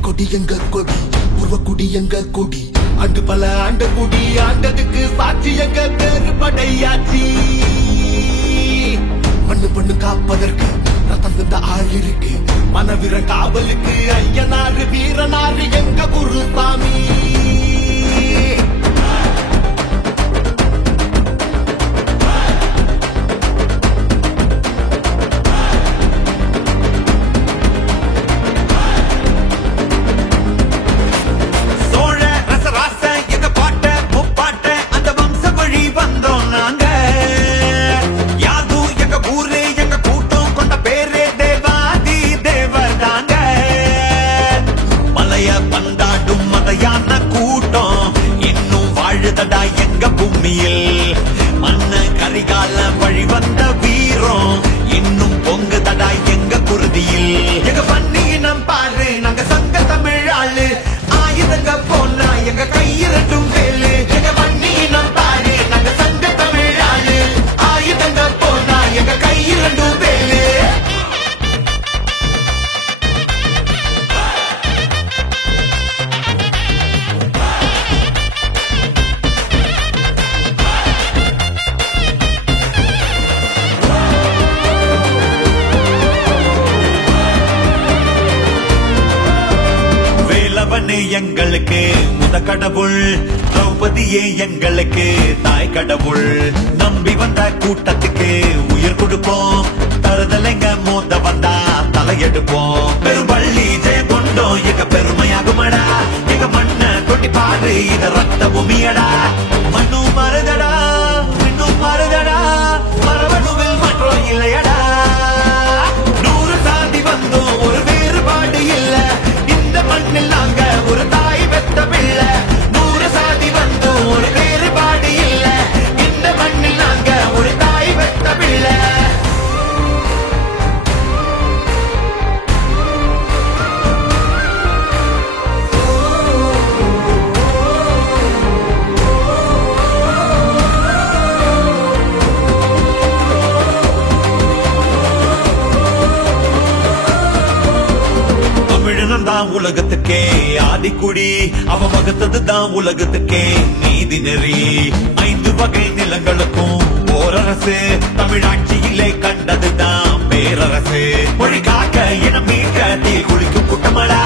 கொடி எங்க கொடி உருவக்குடி எங்க கொடி ஆண்டு பல ஆண்ட குடி ஆண்டதுக்கு சாட்சி எங்க பேரு படையாச்சி மண்ணு பண்ணு காப்பதற்கு ரத்தம் தந்த ஆள் இருக்கு மனவீர காவலுக்கு ஐயனாரு வீரனாரு எங்க குருசாமி எங்க பூமியில் மண்ண கரிகால வழி வந்த வீரம் இன்னும் பொங்குதடா எங்க குருதியில் எங்க பன்னியினம் பாரு நாங்க சங்க தமிழ் ஆளு ஆயுதங்க போனா எங்க கையிரட்டும் வேலு எங்க பன்னியினம் பாரு நாங்க சங்க தமிழ் ஆளு ஆயுதங்க போனா எங்க கையிரட்டும் வேலு எங்களுக்கு முத கடவுள் திரௌபதியே எங்களுக்கு தாய் கடவுள் நம்பி வந்த கூட்டத்துக்கு உயிர் கொடுப்போம் தருதலைங்க மோத வந்தா தலையெடுப்போம் பெரும்பள்ளி ஜெய கொண்டோம் எங்க பெருமையாகுமடா எங்க மண்ண கொட்டி பாரு இத ரத்த பூமியடா மண்ணும் மருதடா இன்னும் மருதடா மரபணுவில் மாற்றம் இல்லையடா 100 சாதி வந்தோம் ஒரு வேறுபாடு இல்ல இந்த மண்ணில் நாங்க ஒரு தாய் பெத்த பிள்ளை 100 சாதி வந்தோம் ஒரு வேறுபாடு இல்ல இந்த மண்ணில் நாங்க ஒரு தாய் பெத்த பிள்ளை உலகத்துக்கே ஆதிக்குடி அவ வகுத்ததுதான் உலகத்துக்கே நீதி நெறி 5 வகை நிலங்களுக்கும் ஓரரசு தமிழாட்சியிலே கண்டதுதான் பேரரசு மொழி காக்க இனம் மீட்க தீ குளிக்கும் குட்டமடா